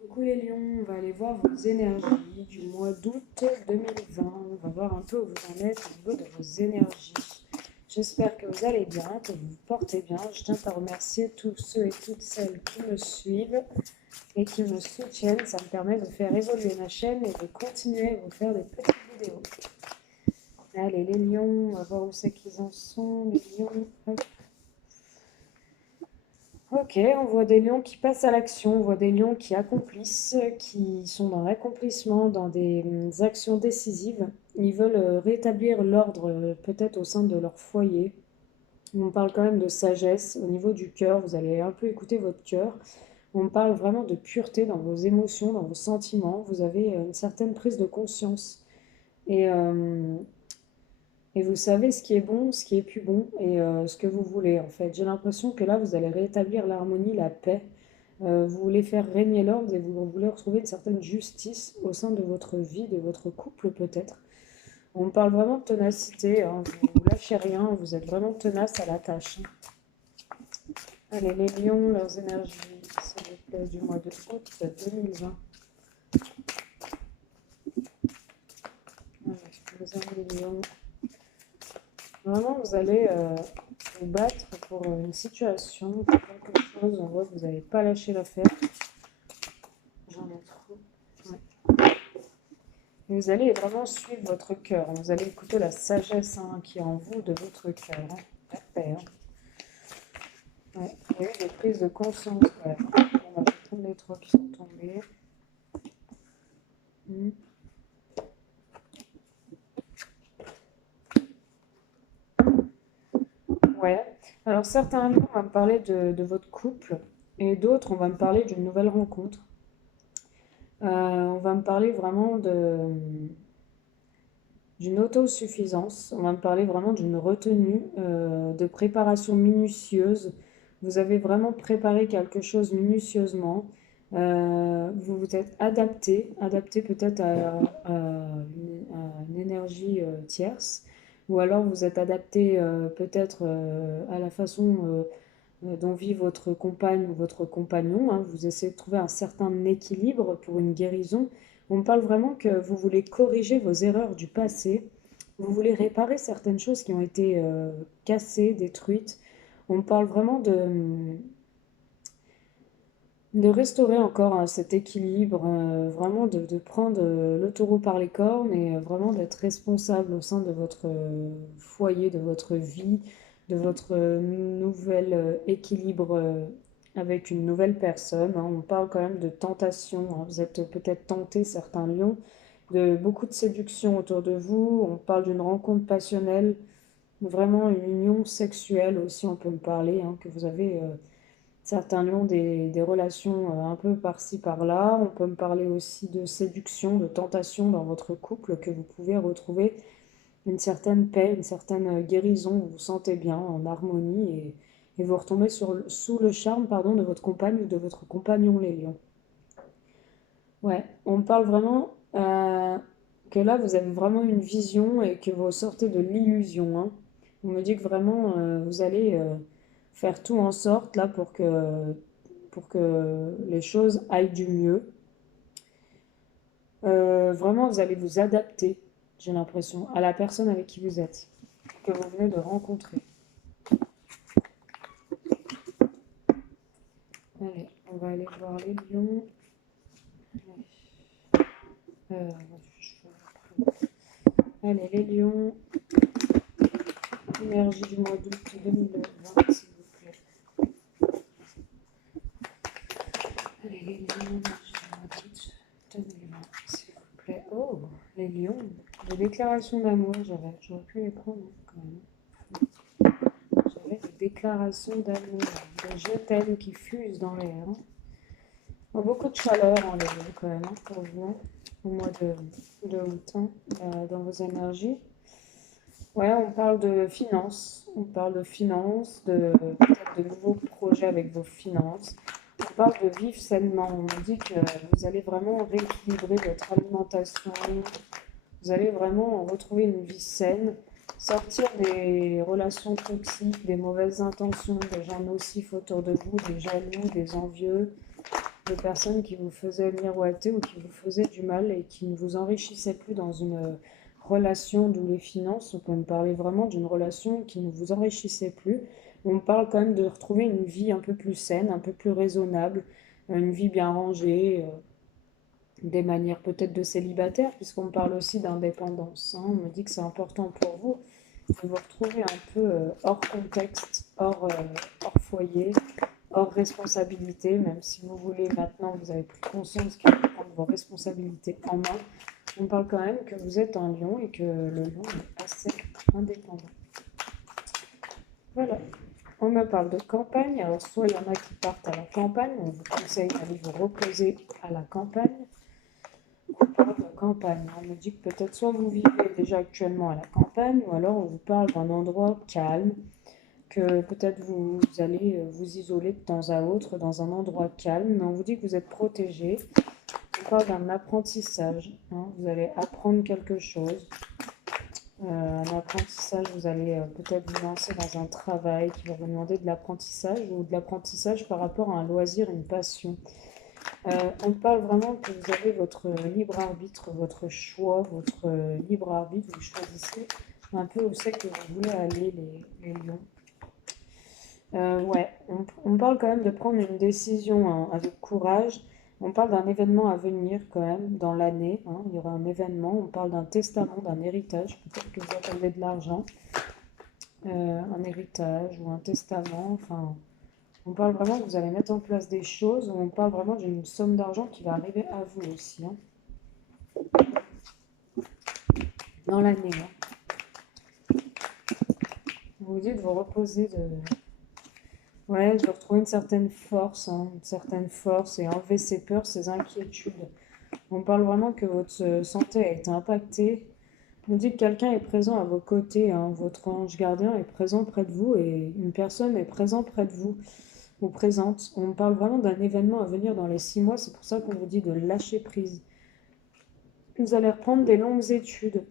Coucou les lions, on va aller voir vos énergies du mois d'août 2020. On va voir un peu où vous en êtes au niveau de vos énergies. J'espère que vous allez bien, que vous vous portez bien. Je tiens à remercier tous ceux et toutes celles qui me suivent et qui me soutiennent. Ça me permet de faire évoluer ma chaîne et de continuer à vous faire des petites vidéos. Allez les lions, on va voir où c'est qu'ils en sont. Les lions, hop. Ok, on voit des lions qui passent à l'action, on voit des lions qui accomplissent, qui sont dans l'accomplissement, dans des actions décisives. Ils veulent rétablir l'ordre peut-être au sein de leur foyer. On parle quand même de sagesse au niveau du cœur, vous allez un peu écouter votre cœur. On parle vraiment de pureté dans vos émotions, dans vos sentiments. Vous avez une certaine prise de conscience. Et, euh, et vous savez ce qui est bon, ce qui est plus bon et ce que vous voulez en fait. J'ai l'impression que là, vous allez rétablir l'harmonie, la paix. Vous voulez faire régner l'ordre et vous voulez retrouver une certaine justice au sein de votre vie, de votre couple peut-être. On parle vraiment de ténacité, hein. Vous lâchez rien, vous êtes vraiment tenace à la tâche, hein. Allez, les lions, leurs énergies, s'il vous plaît, du mois de août 2020. Allez, les amis les lions. Vraiment, vous allez vous battre pour une situation, pour quelque chose. On voit que vous n'allez pas lâcher l'affaire. J'en ai trop. Ouais. Et vous allez vraiment suivre votre cœur. Vous allez écouter la sagesse, hein, qui est en vous de votre cœur, hein. La paix, hein. Ouais. Il y a eu des prises de conscience quand même. On va prendre les trois qui sont tombés. Mm. Ouais. Alors certains lions, on va me parler de votre couple et d'autres, on va me parler d'une nouvelle rencontre. On va me parler vraiment d'une autosuffisance. On va me parler vraiment d'une retenue, de préparation minutieuse. Vous avez vraiment préparé quelque chose minutieusement. Vous vous êtes adapté peut-être à une énergie tierce, ou alors vous êtes adapté peut-être à la façon dont vit votre compagne ou votre compagnon, hein. Vous essayez de trouver un certain équilibre pour une guérison. On parle vraiment que vous voulez corriger vos erreurs du passé, vous voulez réparer certaines choses qui ont été cassées, détruites. On parle vraiment de restaurer encore cet équilibre, vraiment de prendre le taureau par les cornes et vraiment d'être responsable au sein de votre foyer, de votre vie, de votre nouvel équilibre avec une nouvelle personne, hein. On parle quand même de tentation, hein. Vous êtes peut-être tenté, certains lions, de beaucoup de séduction autour de vous. On parle d'une rencontre passionnelle, vraiment une union sexuelle aussi, on peut me parler, hein, que vous avez. Certains lions des relations un peu par-ci par-là. On peut me parler aussi de séduction, de tentation dans votre couple, que vous pouvez retrouver une certaine paix, une certaine guérison, vous vous sentez bien, en harmonie, et vous retombez sous le charme, pardon, de votre compagne ou de votre compagnon, les lions. Ouais, on me parle vraiment que là, vous avez vraiment une vision et que vous sortez de l'illusion, hein. On me dit que vraiment, vous allez faire tout en sorte là pour que les choses aillent du mieux. Vraiment, vous allez vous adapter, j'ai l'impression, à la personne avec qui vous êtes, que vous venez de rencontrer. Allez, on va aller voir les lions. Euh, Allez, les lions, énergie du mois d'août 2020, s'il vous plaît. Allez, les lions, énergie du mois d'août 2020, s'il vous plaît. Oh, les lions, des déclarations d'amour, j'aurais pu les prendre, hein, quand même. J'avais des déclarations d'amour, des je t'aime qui fusent dans l'air, hein. Oh, beaucoup de chaleur en les lions, quand même, hein, pour vous, hein, au mois de août, hein, dans vos énergies. Ouais, on parle de finances, peut-être de nouveaux projets avec vos finances. On parle de vivre sainement. On me dit que vous allez vraiment rééquilibrer votre alimentation. Vous allez vraiment retrouver une vie saine, sortir des relations toxiques, des mauvaises intentions, des gens nocifs autour de vous, des jaloux, des envieux. de personnes qui vous faisaient miroiter ou qui vous faisaient du mal et qui ne vous enrichissaient plus dans une relation, d'où les finances. On peut me parler vraiment d'une relation qui ne vous enrichissait plus. On parle quand même de retrouver une vie un peu plus saine, un peu plus raisonnable, une vie bien rangée, des manières peut-être de célibataire, puisqu'on parle aussi d'indépendance, hein. On me dit que c'est important pour vous de vous retrouver un peu hors contexte, hors foyer, hors responsabilité, même si vous voulez maintenant, vous avez pris conscience qu'il faut prendre vos responsabilités en main. On parle quand même que vous êtes un lion et que le lion est assez indépendant. Voilà. On me parle de campagne. Alors, soit il y en a qui partent à la campagne, on vous conseille d'aller vous reposer à la campagne. On parle de campagne. On me dit que peut-être soit vous vivez déjà actuellement à la campagne, ou alors on vous parle d'un endroit calme, que peut-être vous allez vous isoler de temps à autre dans un endroit calme, mais on vous dit que vous êtes protégé. On parle d'un apprentissage, hein. Vous allez apprendre quelque chose. Un apprentissage, vous allez peut-être vous lancer dans un travail qui va vous demander de l'apprentissage ou de l'apprentissage par rapport à un loisir, une passion. On parle vraiment que vous avez votre libre arbitre, votre choix, votre libre arbitre, vous choisissez un peu où c'est que vous voulez aller, les lions. Ouais, on parle quand même de prendre une décision hein, avec courage. On parle d'un événement à venir quand même dans l'année, hein. Il y aura un événement, on parle d'un testament, d'un héritage, peut-être que vous attendez de l'argent, un héritage ou un testament, enfin, on parle vraiment que vous allez mettre en place des choses, on parle vraiment d'une somme d'argent qui va arriver à vous aussi, hein, dans l'année, hein. Vous vous dites de vous reposer, ouais, de retrouver une certaine force et enlever ses peurs, ses inquiétudes. On parle vraiment que votre santé a été impactée. On dit que quelqu'un est présent à vos côtés, hein. Votre ange gardien est présent près de vous et une personne est présente près de vous ou présente. On parle vraiment d'un événement à venir dans les 6 mois, c'est pour ça qu'on vous dit de lâcher prise. Vous allez reprendre des longues études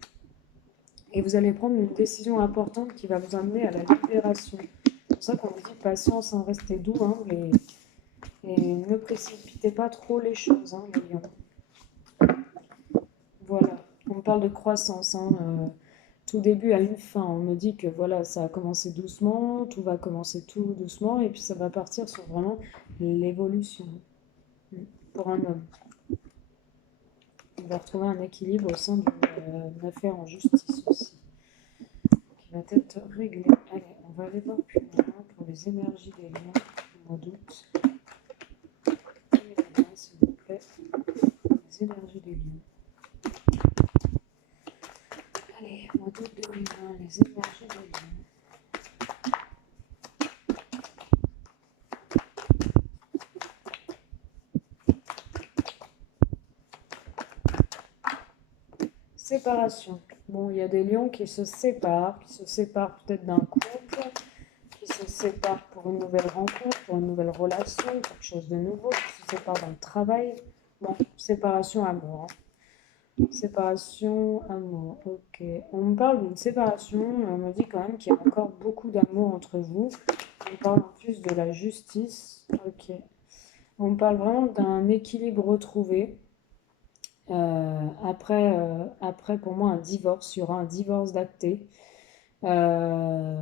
et vous allez prendre une décision importante qui va vous amener à la libération. C'est pour ça qu'on vous dit patience, hein, restez doux, hein, et ne précipitez pas trop les choses, hein, les lions. Voilà, on parle de croissance, hein, tout début a une fin. On me dit que voilà, ça a commencé doucement, tout va commencer tout doucement, et puis ça va partir sur vraiment l'évolution pour un homme. Il va retrouver un équilibre au sein d'une affaire en justice aussi, qui va être réglée. Allez, on va aller voir plus loin pour les énergies des lions au mois d'août. S'il vous plaît, les énergies des lions. Allez, mois d'août 2020, les énergies des lions. Séparation. Bon, il y a des lions qui se séparent peut-être d'un couple, qui se séparent pour une nouvelle rencontre, pour une nouvelle relation, quelque chose de nouveau, qui se séparent dans le travail. Bon, séparation, amour, hein. Séparation, amour, ok. On me parle d'une séparation, on me dit quand même qu'il y a encore beaucoup d'amour entre vous. On parle en plus de la justice, ok. On me parle vraiment d'un équilibre retrouvé. Après, pour moi, un divorce, il y aura un divorce d'acté. Euh,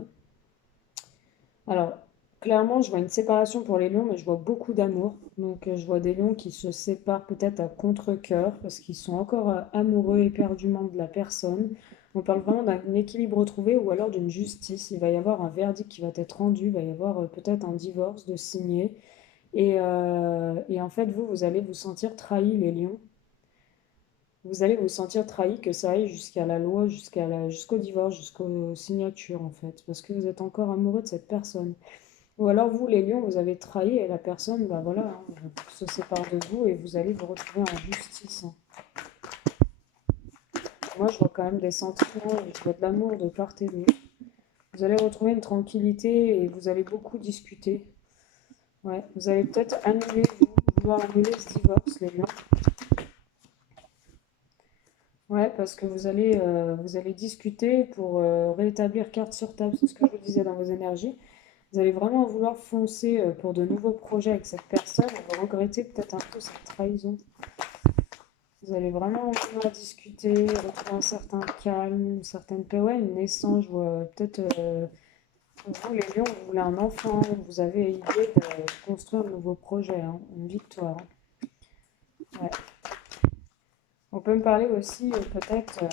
alors, clairement, je vois une séparation pour les lions, mais je vois beaucoup d'amour. Donc, je vois des lions qui se séparent peut-être à contre-cœur parce qu'ils sont encore amoureux éperdument de la personne. On parle vraiment d'un équilibre retrouvé ou alors d'une justice. Il va y avoir un verdict qui va être rendu, il va y avoir peut-être un divorce de signer. Et en fait, vous allez vous sentir trahis, les lions. Vous allez vous sentir trahi, que ça aille jusqu'à la loi, jusqu'au divorce, jusqu'aux signatures en fait, parce que vous êtes encore amoureux de cette personne. Ou alors vous, les lions, vous avez trahi et la personne, bah voilà, hein, se sépare de vous et vous allez vous retrouver en justice, hein. Moi, je vois quand même des sentiments, je vois de l'amour de part et d'autre. Vous allez retrouver une tranquillité et vous allez beaucoup discuter. Ouais, vous allez peut-être vouloir annuler ce divorce, les lions. Ouais, parce que vous allez discuter pour rétablir carte sur table, c'est ce que je vous disais dans vos énergies. Vous allez vraiment vouloir foncer pour de nouveaux projets avec cette personne. Vous regrettez peut-être un peu cette trahison. Vous allez vraiment vouloir discuter, retrouver un certain calme, une certaine paix. Ouais, une naissance, je vois peut-être vous, les lions, vous voulez un enfant, vous avez l'idée de construire un nouveau projet, hein, une victoire. Ouais. On peut me parler aussi peut-être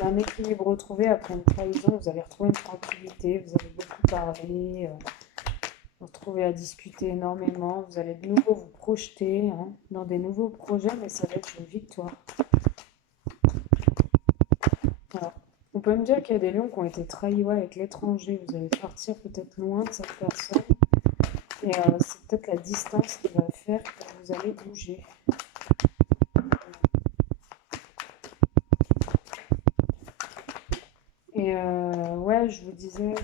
d'un équilibre retrouvé après une trahison. Vous allez retrouver une tranquillité, vous allez beaucoup parler, vous retrouver à discuter énormément. Vous allez de nouveau vous projeter hein, dans des nouveaux projets, mais ça va être une victoire. Voilà. On peut me dire qu'il y a des lions qui ont été trahis ouais, avec l'étranger. Vous allez partir peut-être loin de cette personne. Et c'est peut-être la distance qui va faire que vous allez bouger. Et ouais, je vous disais,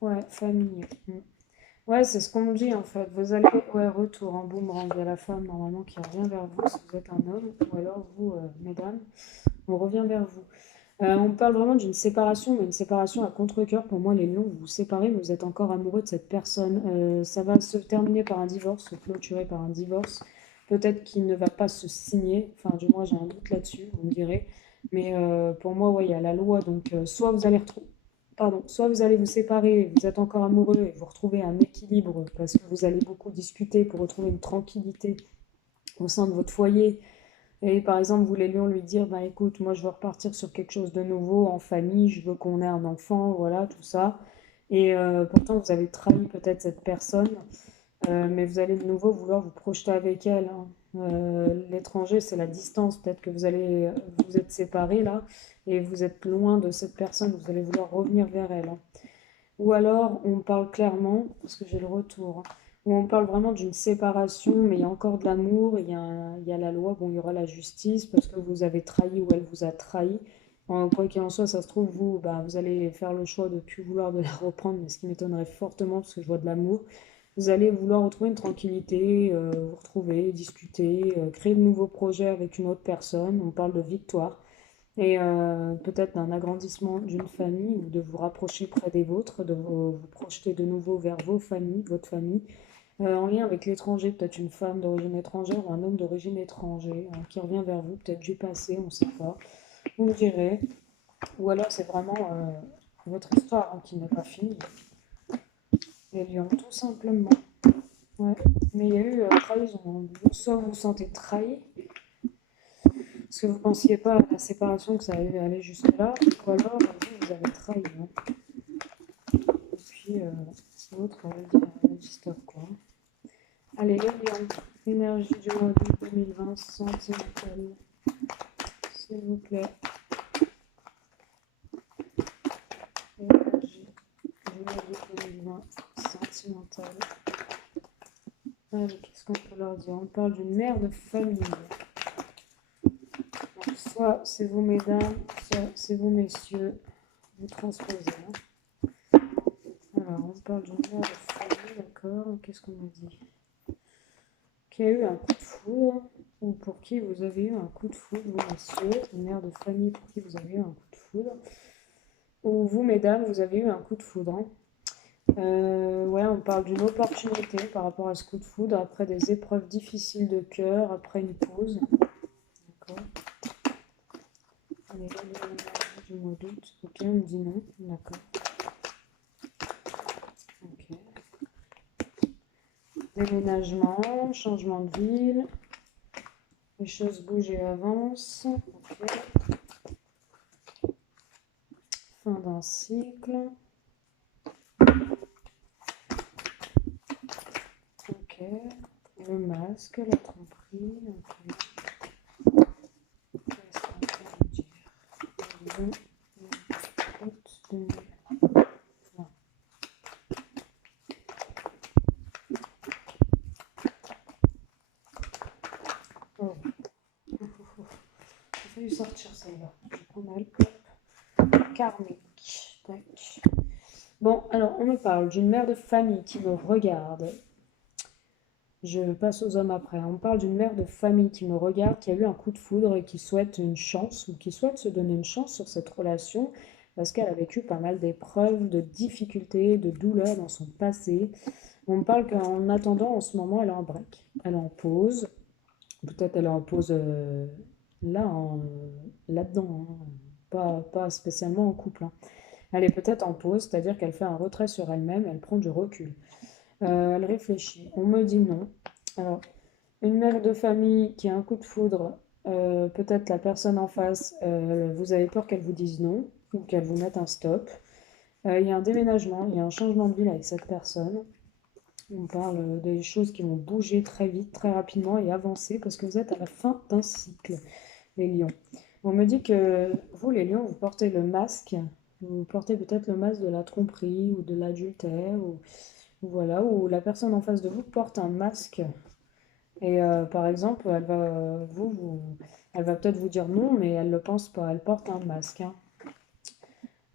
ouais, famille. Mm. Ouais, c'est ce qu'on me dit en fait. Vous allez, ouais, retour en boomerang. Il y a la femme normalement qui revient vers vous si vous êtes un homme, ou alors vous, mesdames, on revient vers vous. On parle vraiment d'une séparation, mais une séparation à contre-cœur. Pour moi, les lions, vous vous séparez, mais vous êtes encore amoureux de cette personne. Ça va se terminer par un divorce, se clôturer par un divorce. Peut-être qu'il ne va pas se signer. Enfin, du moins, j'ai un doute là-dessus, vous me direz. Mais pour moi, ouais, il y a la loi. Donc, soit vous allez pardon, soit vous allez vous séparer, vous êtes encore amoureux et vous retrouvez un équilibre parce que vous allez beaucoup discuter pour retrouver une tranquillité au sein de votre foyer et par exemple, vous voulez lui dire, bah écoute, moi je veux repartir sur quelque chose de nouveau en famille, je veux qu'on ait un enfant, voilà, tout ça. Et pourtant, vous avez trahi peut-être cette personne, mais vous allez de nouveau vouloir vous projeter avec elle, hein. L'étranger, c'est la distance. Peut-être que vous êtes séparés là, et vous êtes loin de cette personne, vous allez vouloir revenir vers elle, hein. Ou alors, on parle clairement, parce que j'ai le retour, hein, où on parle vraiment d'une séparation, mais il y a encore de l'amour, il y a la loi, bon, il y aura la justice, parce que vous avez trahi ou elle vous a trahi. Quoi qu'il en soit, ça se trouve, vous, bah, vous allez faire le choix de ne plus vouloir de la reprendre, mais ce qui m'étonnerait fortement, parce que je vois de l'amour. Vous allez vouloir retrouver une tranquillité, vous retrouver, discuter, créer de nouveaux projets avec une autre personne. On parle de victoire et peut-être d'un agrandissement d'une famille ou de vous rapprocher près des vôtres, de vous projeter de nouveau vers vos familles, votre famille, en lien avec l'étranger, peut-être une femme d'origine étrangère ou un homme d'origine étrangère qui revient vers vous, peut-être du passé, on ne sait pas, vous me direz, ou alors c'est vraiment votre histoire hein, qui n'est pas finie, les lions, tout simplement. Ouais. Mais il y a eu trahison, hein. Soit vous vous sentez trahi, parce que vous ne pensiez pas à la séparation que ça allait aller jusque-là, ou alors vous, vous avez trahi, hein. Et puis l'autre, elle a dit stop quoi. Allez, les lions, énergie du mois d'août 2020, sentimentale, s'il vous plaît. Énergie du mois d'août 2020, sentimentale. Allez, qu'est-ce qu'on peut leur dire? On parle d'une mère de famille. Donc, soit c'est vous mesdames, soit c'est vous messieurs. Vous transposez, hein. Alors, on parle d'une mère de famille, d'accord. Qu'est-ce qu'on a dit? Qui a eu un coup de foudre, ou pour qui vous avez eu un coup de foudre, vous messieurs, une mère de famille pour qui vous avez eu un coup de foudre, ou vous mesdames, vous avez eu un coup de foudre, hein. Ouais, on parle d'une opportunité par rapport à ce coup de foudre, après des épreuves difficiles de cœur, après une pause, d'accord. Allez, du mois d'août, ok, on me dit non, d'accord, ok. Déménagement, changement de ville, les choses bougent et avancent, ok. Fin d'un cycle. Ok. Le masque, la tromperie. Ok. Qu'est-ce qu'on peut dire? Le août 2020. Oh. J'ai failli sortir celle-là. Je prends mal. Karmique. Tac. Bon, alors on me parle d'une mère de famille qui me regarde. Je passe aux hommes après. On parle d'une mère de famille qui me regarde, qui a eu un coup de foudre et qui souhaite une chance ou qui souhaite se donner une chance sur cette relation parce qu'elle a vécu pas mal d'épreuves, de difficultés, de douleurs dans son passé. On me parle qu'en attendant, en ce moment, elle est en break. Elle est en pause. Peut-être elle est en pause là, là-dedans, hein. Pas spécialement en couple, hein. Elle est peut-être en pause, c'est-à-dire qu'elle fait un retrait sur elle-même, elle prend du recul. Elle réfléchit. On me dit non. Alors, une mère de famille qui a un coup de foudre, peut-être la personne en face, vous avez peur qu'elle vous dise non ou qu'elle vous mette un stop. Il y a un déménagement, il y a un changement de ville avec cette personne. On parle des choses qui vont bouger très vite, très rapidement et avancer parce que vous êtes à la fin d'un cycle, les lions. On me dit que vous, les lions, vous portez le masque. Vous portez peut-être le masque de la tromperie ou de l'adultère ou voilà, ou la personne en face de vous porte un masque et par exemple, elle va peut-être vous dire non, mais elle ne le pense pas. Elle porte un masque, hein.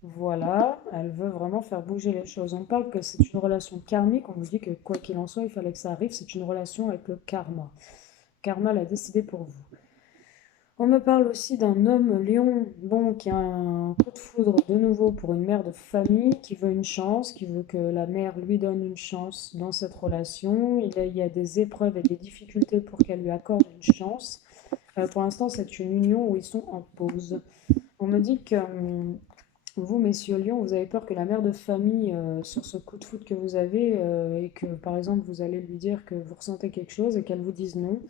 Voilà, elle veut vraiment faire bouger les choses. On parle que c'est une relation karmique. On vous dit que quoi qu'il en soit, il fallait que ça arrive. C'est une relation avec le karma. Karma l'a décidé pour vous. On me parle aussi d'un homme lion, bon, qui a un coup de foudre de nouveau pour une mère de famille, qui veut une chance, qui veut que la mère lui donne une chance dans cette relation. Il y a des épreuves et des difficultés pour qu'elle lui accorde une chance. Pour l'instant, c'est une union où ils sont en pause. On me dit que vous, messieurs Lion, vous avez peur que la mère de famille, sur ce coup de foudre que vous avez, et que par exemple vous allez lui dire que vous ressentez quelque chose et qu'elle vous dise non.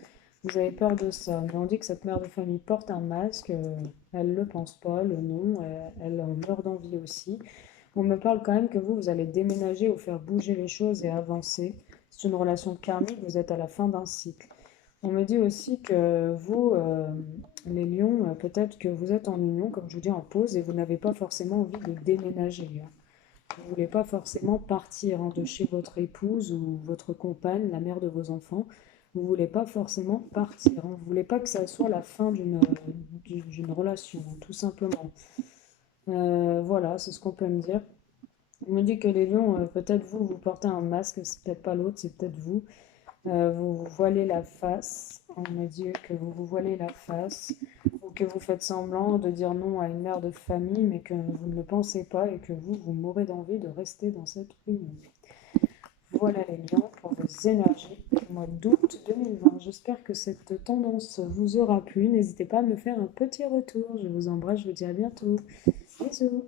Vous avez peur de ça. Mais on dit que cette mère de famille porte un masque, elle ne le pense pas, le non, elle en meurt d'envie aussi. On me parle quand même que vous allez déménager ou faire bouger les choses et avancer. C'est une relation karmique, vous êtes à la fin d'un cycle. On me dit aussi que vous, les lions, peut-être que vous êtes en union, comme je vous dis, en pause, et vous n'avez pas forcément envie de déménager, hein. Vous ne voulez pas forcément partir, hein, de chez votre épouse ou votre compagne, la mère de vos enfants. Vous ne voulez pas forcément partir, hein. Vous ne voulez pas que ça soit la fin d'une relation, hein, tout simplement. Voilà, c'est ce qu'on peut me dire. On me dit que les lions, peut-être vous, vous portez un masque, c'est peut-être pas l'autre, c'est peut-être vous. Vous vous voilez la face. On me dit que vous vous voilez la face ou que vous faites semblant de dire non à une mère de famille, mais que vous ne le pensez pas et que vous mourrez d'envie de rester dans cette union. Voilà les lions pour vos énergies du mois d'août 2020. J'espère que cette tendance vous aura plu. N'hésitez pas à me faire un petit retour. Je vous embrasse, je vous dis à bientôt. Bisous.